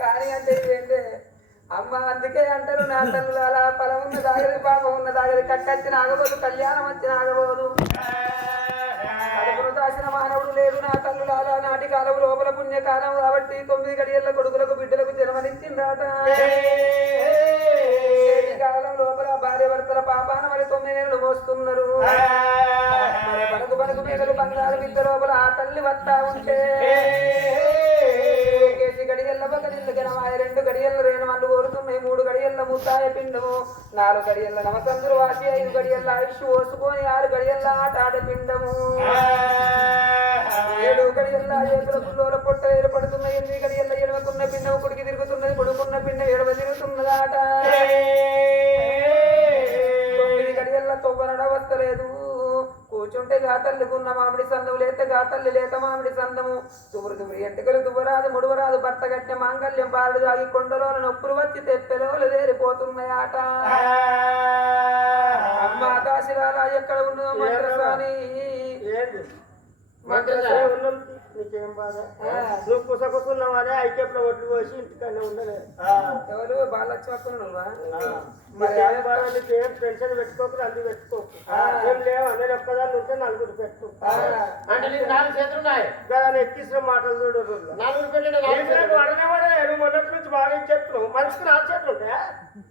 కానీ అంటే ఏంటే అమ్మ అందుకే అంటారు నా తల్లు అలా పొలం ఉన్న దాగది పాపం ఉన్న దాగది కట్టచ్చిన ఆగబోదు కళ్యాణం వచ్చిన ఆగబోదు కడుపును దాచిన మానవుడు లేదు నా తల్లు అలా నాటి కాలం లోపల పుణ్యకాలం కాబట్టి 9 గడియల కొడుకులకు బిడ్డలకు జన్మనిచ్చిందాట కాలం లోపల భార్య భర్తల పాపాన మరి 9 నెలలు మోస్తున్నారు పలుకు పలుకు మేకలు బంగారు విద్య లోపల ఆ తల్లి వస్తా ఉంటే గడియల్ల బగడిల్లు గనమాయ 2 గడియల్ల రేణుమల్లు కోరుతున్నాయి 3 గడియల్ల ముసాయ పిండము 4 గడియల్ల నవసంద్రు వాసి 5 గడియల్ల ఆయుష్ ఓసుకొని 6 గడియల్ల ఆటాడ పిండము 7 గడియల్ల ఏకుల పుల్లోల పొట్ట ఏర్పడుతున్నాయి 8 గడియల్ల ఎడమకున్న పిండము కుడికి తిరుగుతున్నది కొడుకున్న పిండం ఎడమ తిరుగుతున్నదాట 9 గడియల్ల తొవ్వనడ వస్తలేదు కూర్చుంటే గాతల్లుకున్న మామిడి సందము లేత గాతల్లి లేత మామిడి సందము తుబురు తుబురు ఎంటకలు తుబరాదు ముడువరాదు భర్త గట్టె మాంగళ్యం పారుడు ఆగి కొండలోన నొప్పులు వచ్చి తెప్పెలోలు దేరిపోతున్నాయాట అమ్మ దాసిరాల ఎక్కడ ఉన్నదో మంత్రసాని నీకేం బాధ నువ్వు కుసకున్నావానే ఐకేపులో ఒడ్లు పోసి ఇంటికన్నా ఉండలేదు ఎవరు బాలక్ష్మకున్నావా మరి ఏం బాధ నీకేం పెన్షన్ పెట్టుకోకు అన్ని పెట్టుకోకు ఏం లేవు నేను ఒక్కదాన్ని ఉంటే 4 పెట్టు అంటే నీకు 4 చేతులు ఉన్నాయి కదా ఎక్కిసిన మాటలు చూడు 4 పెట్టండి అడగవాడే నువ్వు మొదటి నుంచి బాగా చెప్తున్నావు మనిషికి 4 చేతులు ఉంటాయా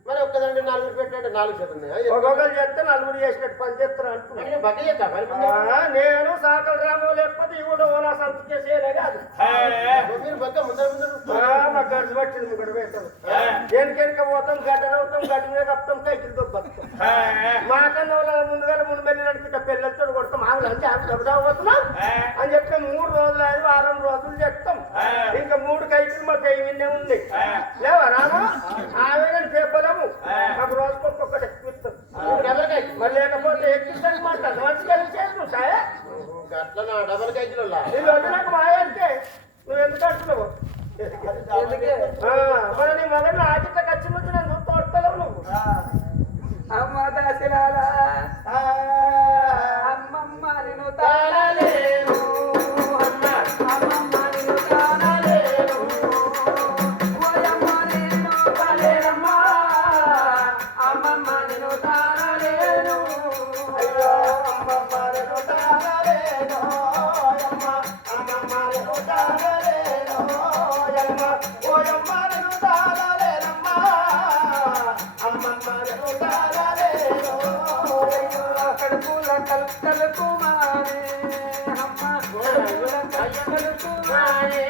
మరి ఒక్కదండి 4 పెట్టండి 4 చేతులు ఉన్నాయి ఒక్కొక్కరు చేస్తే 4 చేసినట్టు పని చేస్తారు అంటున్నాను బట్టి చేస్తా నేను సాకల రామో లేకపోతే ఇవ్వడం ఓనా సంతృప్తి చేసేలే కాదు మీరు బక్క ముందర మాకు గడిచి పట్టింది ముగ్గురు వేస్తాను దేనికెనక పోతాం గడ్డలు అవుతాం గడ్డి మీద కప్తాం కైకిలు దొబ్బతాం మాకన్నా వాళ్ళ ముందుగా ముందు వెళ్ళి నడిపిట పిల్లలతో కొడతాం ఆమె అంటే ఆమె దెబ్బతాపోతున్నాం అని చెప్పి 3 రోజులు 5 రోజులు చెప్తాం ఇంకా 3 కైకిలు మా పెయిన్నే ఉంది లేవా రామా ఆమె పేపలేము మాకు రోజుకి ఒక్కొక్కటి ఎక్కిస్తాం మరి లేకపోతే ఎక్కిస్తాను మాట్లాడు మంచిగా చేస్తున్నావు సాయ అట్లా డబల్ కైకిలో నేను వదిలేక మాయ అంటే నువ్వు ఎందుకు అంటున్నావు మరి నీ మొదలు ఆగిట్ల ఖర్చు నుంచి నేను తోడతలేవు నువ్వు అమ్మ దాసిరాల అమ్మమ్మ నిన్ను తాళలేను అమ్మమ్మ నిన్ను తాళలేను ఓయమ్మ నిన్ను తాళలేనమ్మా అమ్మమ్మ నిన్ను తాళలేను అయ్యో అమ్మమ్మ నిన్ను తాళలేను అమ్మమ్మ నిన్ను తాళలేను ఓయమ్మ నిన్ను తాళలేనమ్మా అమ్మమ్మ నిన్ను తాళలేను కడుపుల కలుపు మానే అమ్మ కడుపుల కలుపు మానే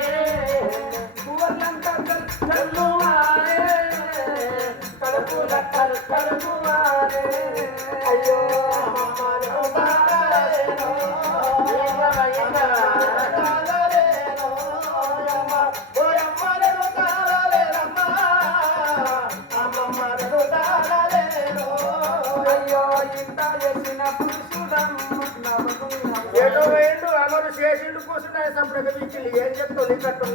పువ్వులంతా కలుపు మానే కడుపుల కలుపు మానే అయ్యో అమ్మమ్మ నిన్ను తాళలేను ఏదో వేయండు అమరు చేసిండు కూర్చుంటే సంప్రదించింది ఏం చెప్తావు నీ కట్టం